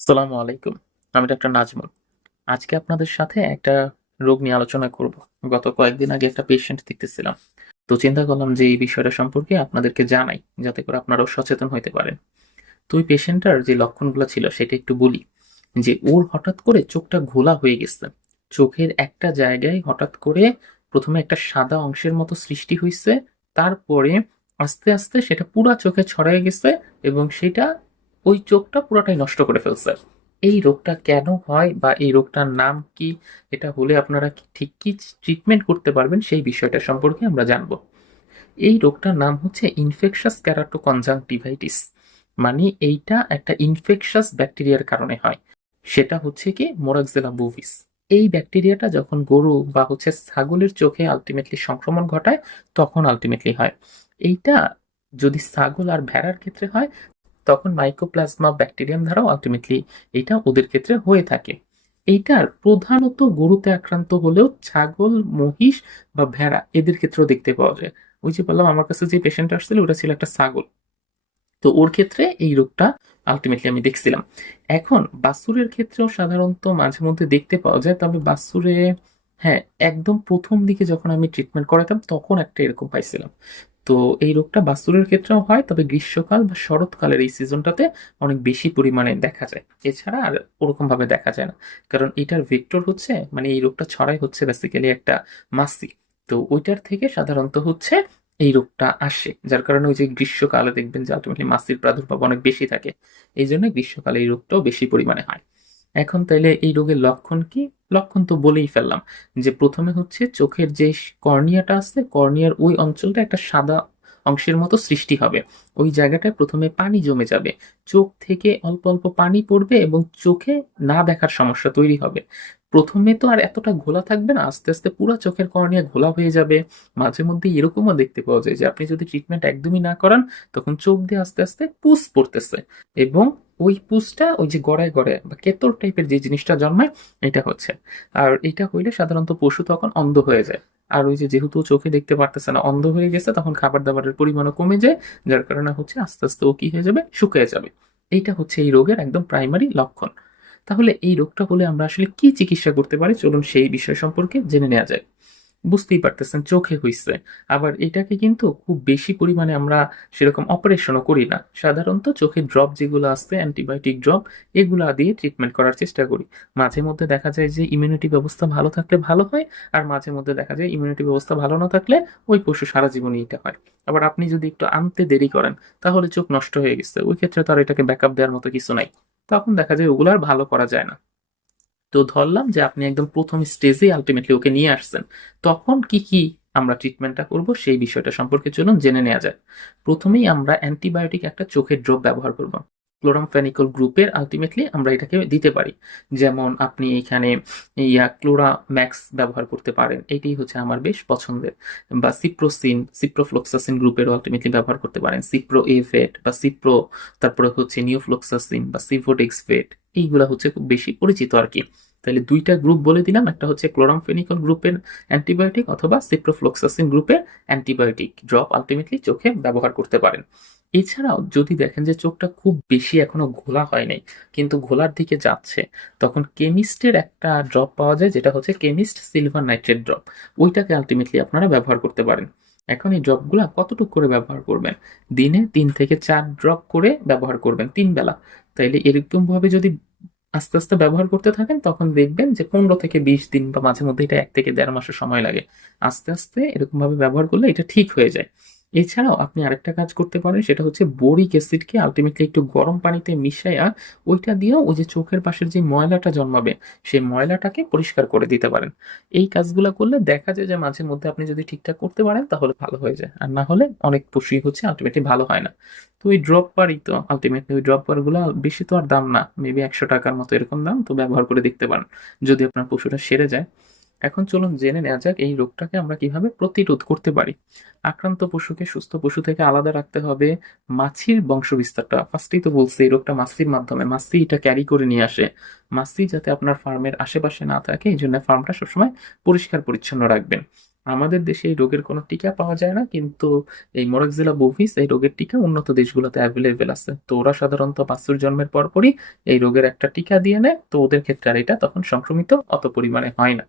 আসসালামু আলাইকুম। আমি ডাক্তার নাজমুল। আজকে আপনাদের সাথে একটা রোগ নিয়ে আলোচনা করব। গত কয়েকদিন আগে একটা পেশেন্ট দেখতেছিলাম। তো চিন্তা করলাম যে এই বিষয়টা সম্পর্কে আপনাদেরকে জানাই, যাতে করে আপনারাও সচেতন হতে পারেন। তো ওই পেশেন্টটার যে লক্ষণগুলো ছিল, সেটা একটু বলি। যে ওর হঠাৎ করে চোখটা ঘোলা হয়ে গেছে। চোখের একটা জায়গায় হঠাৎ করে প্রথমে একটা সাদা অংশের মতো সৃষ্টি হয়েছে তারপরে আস্তে আস্তে সেটা পুরা চোখে ছড়ায় গেছে এবং সেটা ওই চোখটা পুরোটাই নষ্ট করে ফেলছে। এই রোগটা কেন হয় বা এই রোগটার নাম কি, এটা হলে আপনারা ঠিক কি ট্রিটমেন্ট করতে পারবেন সেই বিষয়টা সম্পর্কে আমরা জানব। এই রোগটার নাম হচ্ছে ইনফেকশাস ক্যারাটো কনজাংটিভাইটিস মানে এইটা একটা ইনফেকশাস ব্যাকটেরিয়ার কারণে হয়। সেটা হচ্ছে কি মোরাক্সেলা বুভিস এই ব্যাকটেরিয়াটা যখন গরু বা হচ্ছে ছাগলের চোখে আলটিমেটলি সংক্রমণ ঘটায়, তখন আলটিমেটলি হয়। এইটা যদি ছাগল আর ভেড়ার ক্ষেত্রে হয় তখন মাইকোপ্লাজমা ব্যাকটেরিয়াম দ্বারাও আলটিমেটলি এটা ওদের ক্ষেত্রে হয়ে থাকে। এইটার প্রধানত গরুতে আক্রান্ত হলেও ছাগল, মহিষ বা ভেড়া এদের ক্ষেত্রেও দেখতে পাওয়া যায়। ওই যে বললাম, আমার কাছে যে পেশেন্ট আসছিল, ওটা ছিল একটা ছাগল। তো ওর ক্ষেত্রে এই রোগটা আলটিমেটলি আমি দেখছিলাম। এখন বাসুরের ক্ষেত্রেও সাধারণত মাঝে মধ্যে দেখতে পাওয়া যায়, তবে বাসুরে হ্যাঁ একদম প্রথম দিকে যখন আমি ট্রিটমেন্ট করাতাম, তখন একটা এরকম পাইছিলাম। তো এই রোগটা বাছুরের ক্ষেত্রেও হয়, তবে গ্রীষ্মকাল বা শরৎকালের এই সিজনটাতে অনেক বেশি পরিমাণে দেখা যায়। এছাড়া আর ওরকম ভাবে দেখা যায় না। কারণ এটার ভেক্টর হচ্ছে মানে এই রোগটা ছড়াই হচ্ছে বেসিক্যালি একটা মাসি। তো ওইটার থেকে সাধারণত হচ্ছে এই রোগটা আসে, যার কারণে ওই যে গ্রীষ্মকালে দেখবেন যে আলটিমেটলি মাসির প্রাদুর্ভাব অনেক বেশি থাকে। এই জন্য গ্রীষ্মকালে এই রোগটাও বেশি পরিমাণে হয়। এখন তাইলে এই রোগের লক্ষণ কি? লক্ষণ তো বলেই ফেললাম যে প্রথমে হচ্ছে চোখের যে কর্নিয়াটা আছে, কর্নিয়ার ওই অঞ্চলটা একটা সাদা অংশের মতো সৃষ্টি হবে। ওই জায়গাটায় প্রথমে পানি জমে যাবে। চোখ থেকে অল্প অল্প পানি পড়বে এবং চোখে না দেখার সমস্যা তৈরি হবে। প্রথমে তো আর এতটা ঘোলা থাকবে না, আস্তে আস্তে পুরো চোখের কর্নিয়া ঘোলা হয়ে যাবে। মাঝে মধ্যে এরকমও দেখতে পাওয়া যায় যে আপনি যদি ট্রিটমেন্ট একদমই না করান, তখন চোখ দিয়ে আস্তে আস্তে পুষ পড়তেছে এবং ওই পুষটা ওই যে গড়ায় গড়ায় বা কেতর টাইপের যে জিনিসটা জন্মায়, এটা হচ্ছে। আর এটা হইলে সাধারণত পশু তখন অন্ধ হয়ে যায়। আর ওই যেহেতু চোখে দেখতে পারতেছে না, অন্ধ হয়ে গেছে, তখন খাবার দাবারের পরিমাণও কমে যায়, যার কারণে হচ্ছে আস্তে আস্তে ও কি হয়ে যাবে? শুকিয়ে যাবে। এইটা হচ্ছে এই রোগের একদম প্রাইমারি লক্ষণ। তাহলে এই রোগটা হলে আমরা আসলে কি চিকিৎসা করতে পারি? চলুন সেই বিষয় সম্পর্কে জেনে নেওয়া যায় বুঝতেই পারতেছেন, চোখে হইছে। আবার এটাকে কিন্তু খুব বেশি পরিমাণে আমরা সেরকম অপারেশনও করি না। সাধারণত চোখের ড্রপ যেগুলো আসছে অ্যান্টিবায়োটিক ড্রপ এগুলা দিয়ে ট্রিটমেন্ট করার চেষ্টা করি। মাঝে মধ্যে দেখা যায় যে ইমিউনিটি ব্যবস্থা ভালো থাকলে ভালো হয়, আর মাঝে মধ্যে দেখা যায় ইমিউনিটি ব্যবস্থা ভালো না থাকলে ওই পশু সারা জীবনই এটা হয়। আবার আপনি যদি একটু আনতে দেরি করেন, তাহলে চোখ নষ্ট হয়ে গেছে। ওই ক্ষেত্রে তো আর এটাকে ব্যাকআপ দেওয়ার মতো কিছু নাই। তখন দেখা যায় ওগুলো আর ভালো করা যায় না। তো ধরলাম যে আপনি একদম প্রথম স্টেজে আলটিমেটলি ওকে নিয়ে আসছেন। তখন কি কি আমরা ট্রিটমেন্টটা করব সেই বিষয়টা সম্পর্কে চলুন জেনে নেওয়া যায় প্রথমেই আমরা অ্যান্টিবায়োটিক একটা চোখের ড্রপ ব্যবহার করব। ক্লোরামফেনিকল গ্রুপের আলটিমেটলি আমরা এটাকে দিতে পারি। যেমন আপনি এখানে ইয়া ক্লোরা ম্যাক্স ব্যবহার করতে পারেন। এটাই হচ্ছে আমার বেশ পছন্দের। বা সিপ্রোসিন সিপ্রোফ্লোক্সাসিন গ্রুপেরও আলটিমেটলি ব্যবহার করতে পারেন। সিপ্রো এফেট বা সিপ্রো তারপরে হচ্ছে নিওফ্লক্সাসিন বা সিভোডেক্স ফেট এইগুলা হচ্ছে খুব বেশি পরিচিত আর কি। তাহলে দুইটা গ্রুপ বলে দিলাম। একটা হচ্ছে ক্লোরামফেনিকল গ্রুপের অ্যান্টিবায়োটিক অথবা সিপ্রোফ্লক্সাসিন গ্রুপের অ্যান্টিবায়োটিক। ড্রপ আলটিমেটলি চোখে ব্যবহার করতে পারেন। এছাড়াও যদি দেখেন যে চোখটা খুব বেশি এখনও ঘোলা হয় নাই কিন্তু ঘোলার দিকে যাচ্ছে, তখন কেমিস্টের একটা ড্রপ পাওয়া যায় যেটা হচ্ছে কেমিস্ট সিলভার নাইট্রেট ড্রপ ওইটাকে আলটিমেটলি আপনারা ব্যবহার করতে পারেন। এখন এই ড্রপগুলো কতটুকু করে ব্যবহার করবেন? দিনে তিন থেকে চার ড্রপ করে ব্যবহার করবেন, তিন বেলা। তাইলে এরকম ভাবে যদি আস্তে আস্তে ব্যবহার করতে থাকেন, তখন দেখবেন যে পনেরো থেকে বিশ দিন বা মাঝে মধ্যে এটা এক থেকে দেড় মাসের সময় লাগে। আস্তে আস্তে এরকম ভাবে ব্যবহার করলে এটা ঠিক হয়ে যায়। এছাড়াও আপনি আরেকটা কাজ করতে পারেন, সেটা হচ্ছে বোরিক অ্যাসিডকে আলটিমেটলি একটু গরম পানিতে মিশাইয়া ওইটা দিয়েও ওই যে চোখের পাশের যে ময়লাটা জন্মাবে, সেই ময়লাটাকে পরিষ্কার করে দিতে পারেন। এই কাজগুলো করলে দেখা যায় যে মাঝে মধ্যে আপনি যদি ঠিকঠাক করতে পারেন, তাহলে ভালো হয়ে যায়। আর না হলে অনেক পশুই হচ্ছে আলটিমেটলি ভালো হয় না। তো ওই ড্রপ পারই তো আলটিমেটলি ওই ড্রপ পারগুলো বেশি তো আর দাম না মেবি একশো টাকার মতো এরকম দাম, তো ব্যবহার করে দেখতে পারেন। যদি আপনার পশুটা সেরে যায়। এখন চলুন জেনে নেওয়া যাক এই রোগটাকে আমরা কীভাবে প্রতিরোধ করতে পারি। আক্রান্ত পশুকে সুস্থ পশু থেকে আলাদা রাখতে হবে। মাছির বংশ বিস্তারটা ফার্স্টেই তো বলছি, এই রোগটা মাছির মাধ্যমে, মাছি এটা ক্যারি করে নিয়ে আসে। মাছি যাতে আপনার ফার্মের আশেপাশে না থাকে, এই জন্য ফার্মটা সবসময় পরিষ্কার পরিচ্ছন্ন রাখবেন। আমাদের দেশে এই রোগের কোনো টিকা পাওয়া যায় না, কিন্তু এই মোরাকজিলা বোভিস এই রোগের টিকা উন্নত দেশগুলোতে অ্যাভেলেবেল আছে। তো ওরা সাধারণত বাচ্চুর জন্মের পরপরই এই রোগের একটা টিকা দিয়ে নেয়, তো ওদের ক্ষেত্রে আর এটা তখন সংক্রমিত অত পরিমাণে হয় না।